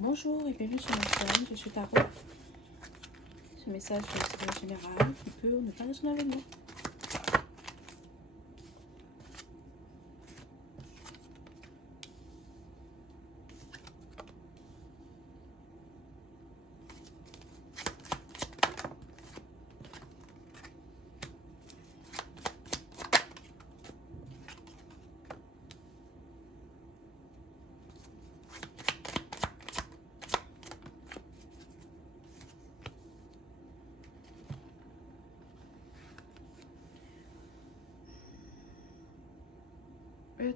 Bonjour et bienvenue sur ma chaîne, je suis Tarot. Ce message est en général qui peut ne pas résonner avec nous.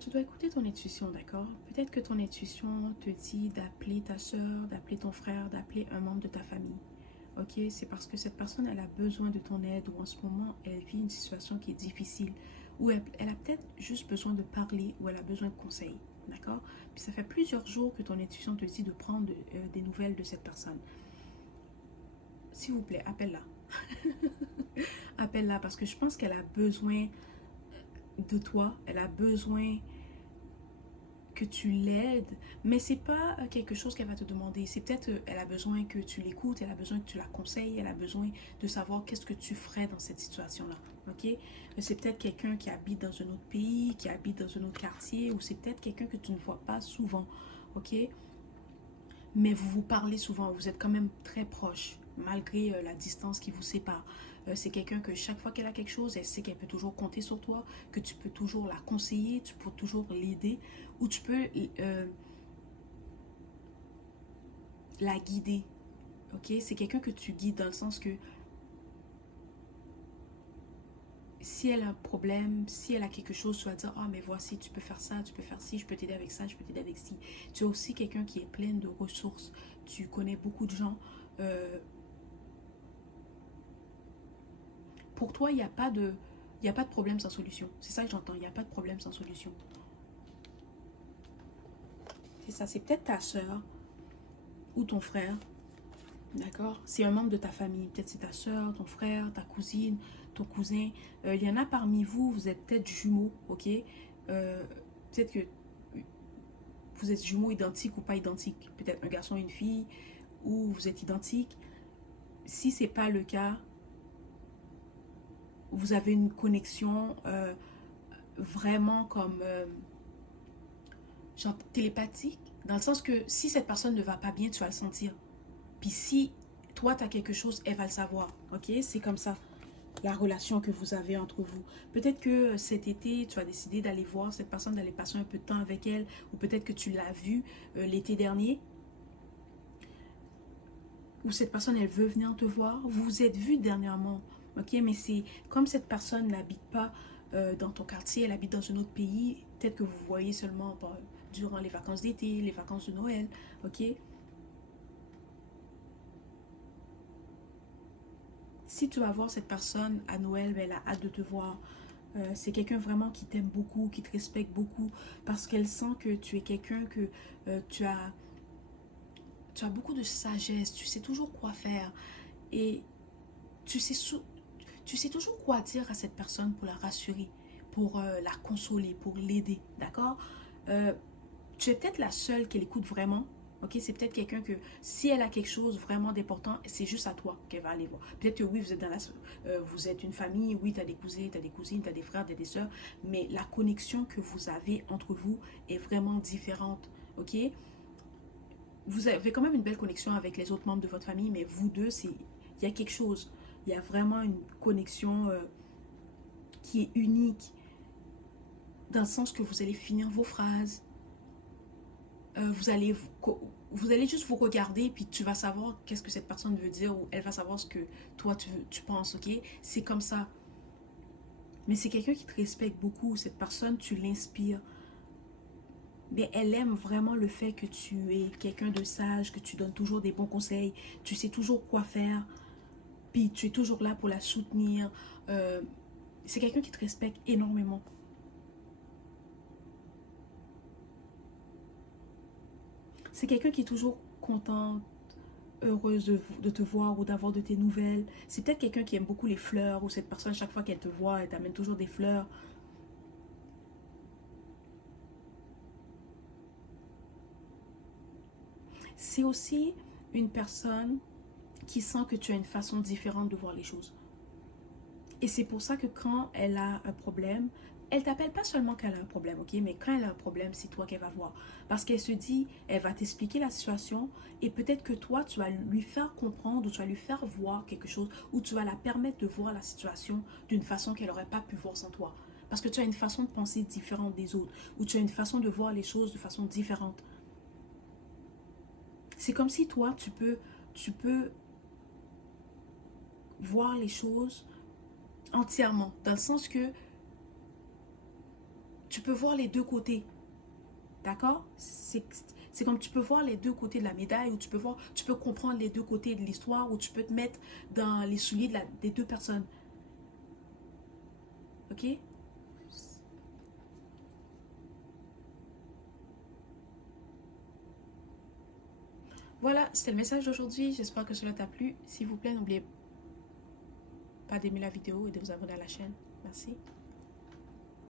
Tu dois écouter ton intuition, d'accord? Peut-être que ton intuition te dit d'appeler ta soeur, d'appeler ton frère, d'appeler un membre de ta famille. Ok, c'est parce que cette personne, elle a besoin de ton aide ou en ce moment, elle vit une situation qui est difficile ou elle a peut-être juste besoin de parler ou elle a besoin de conseils, d'accord? Puis ça fait plusieurs jours que ton intuition te dit de prendre des nouvelles de cette personne. S'il vous plaît, appelle-la. Appelle-la parce que je pense qu'elle a besoin de toi, elle a besoin que tu l'aides, mais c'est pas quelque chose qu'elle va te demander. C'est peut-être elle a besoin que tu l'écoutes, elle a besoin que tu la conseilles, elle a besoin de savoir qu'est-ce que tu ferais dans cette situation-là. Ok? C'est peut-être quelqu'un qui habite dans un autre pays, qui habite dans un autre quartier, ou c'est peut-être quelqu'un que tu ne vois pas souvent. Ok? Mais vous vous parlez souvent, vous êtes quand même très proches, malgré la distance qui vous sépare. C'est quelqu'un que chaque fois qu'elle a quelque chose, elle sait qu'elle peut toujours compter sur toi, que tu peux toujours la conseiller, tu peux toujours l'aider, ou tu peux la guider. Ok, c'est quelqu'un que tu guides dans le sens que si elle a un problème, si elle a quelque chose, tu vas dire ah mais voici, tu peux faire ça, tu peux faire ci, je peux t'aider avec ça, je peux t'aider avec ci. Tu es aussi quelqu'un qui est plein de ressources. Tu connais beaucoup de gens. Euh, pour toi, il y a pas de problème sans solution. C'est ça que j'entends. Il n'y a pas de problème sans solution. C'est ça. C'est peut-être ta soeur ou ton frère. D'accord? C'est un membre de ta famille. Peut-être c'est ta soeur, ton frère, ta cousine, ton cousin. Il y en a parmi vous, vous êtes peut-être jumeaux, ok? Peut-être que vous êtes jumeaux identiques ou pas identiques. Peut-être un garçon et une fille, ou vous êtes identiques. Si c'est pas le cas, vous avez une connexion vraiment comme genre télépathique, dans le sens que si cette personne ne va pas bien, tu vas le sentir. Puis si toi, tu as quelque chose, elle va le savoir. Ok? C'est comme ça, la relation que vous avez entre vous. Peut-être que cet été, tu as décidé d'aller voir cette personne, d'aller passer un peu de temps avec elle, ou peut-être que tu l'as vue l'été dernier, ou cette personne, elle veut venir te voir. Vous vous êtes vus dernièrement. Ok? Mais c'est comme cette personne n'habite pas dans ton quartier, elle habite dans un autre pays, peut-être que vous vous voyez seulement durant les vacances d'été, les vacances de Noël. Ok? Si tu vas voir cette personne à Noël, ben, elle a hâte de te voir. C'est quelqu'un vraiment qui t'aime beaucoup, qui te respecte beaucoup, parce qu'elle sent que tu es quelqu'un que tu as, tu as beaucoup de sagesse, tu sais toujours quoi faire et tu sais, tu sais toujours quoi dire à cette personne pour la rassurer, pour la consoler, pour l'aider, d'accord? Euh, Tu es peut-être la seule qu'elle écoute vraiment. Ok, c'est peut-être quelqu'un que si elle a quelque chose vraiment d'important, c'est juste à toi qu'elle va aller voir. Peut-être que oui, vous êtes vous êtes une famille, oui, tu as des cousins, tu as des cousines, tu as des frères, tu as des sœurs, mais la connexion que vous avez entre vous est vraiment différente. Ok, vous avez quand même une belle connexion avec les autres membres de votre famille, mais vous deux, il y a quelque chose. Il y a vraiment une connexion qui est unique, dans le sens que vous allez finir vos phrases, vous allez vous allez juste vous regarder puis tu vas savoir qu'est-ce que cette personne veut dire ou elle va savoir ce que toi tu penses, ok? C'est comme ça. Mais c'est quelqu'un qui te respecte beaucoup. Cette personne, tu l'inspires. Mais elle aime vraiment le fait que tu es quelqu'un de sage, que tu donnes toujours des bons conseils, tu sais toujours quoi faire, puis tu es toujours là pour la soutenir. Euh, c'est quelqu'un qui te respecte énormément. C'est quelqu'un qui est toujours content, heureuse de te voir ou d'avoir de tes nouvelles. C'est peut-être quelqu'un qui aime beaucoup les fleurs ou cette personne, chaque fois qu'elle te voit, elle t'amène toujours des fleurs. C'est aussi une personne qui sent que tu as une façon différente de voir les choses. Et c'est pour ça que quand elle a un problème, elle t'appelle pas seulement qu'elle a un problème, ok? Mais quand elle a un problème, c'est toi qu'elle va voir. Parce qu'elle se dit, elle va t'expliquer la situation et peut-être que toi, tu vas lui faire comprendre ou tu vas lui faire voir quelque chose ou tu vas la permettre de voir la situation d'une façon qu'elle n'aurait pas pu voir sans toi. Parce que tu as une façon de penser différente des autres ou tu as une façon de voir les choses de façon différente. C'est comme si toi, tu peux voir les choses entièrement. Dans le sens que tu peux voir les deux côtés. D'accord? C'est comme tu peux voir les deux côtés de la médaille, ou tu peux comprendre les deux côtés de l'histoire, ou tu peux te mettre dans les souliers des deux personnes. Ok? Voilà, c'était le message d'aujourd'hui. J'espère que cela t'a plu. S'il vous plaît, n'oubliez pas d'aimer la vidéo et de vous abonner à la chaîne. Merci.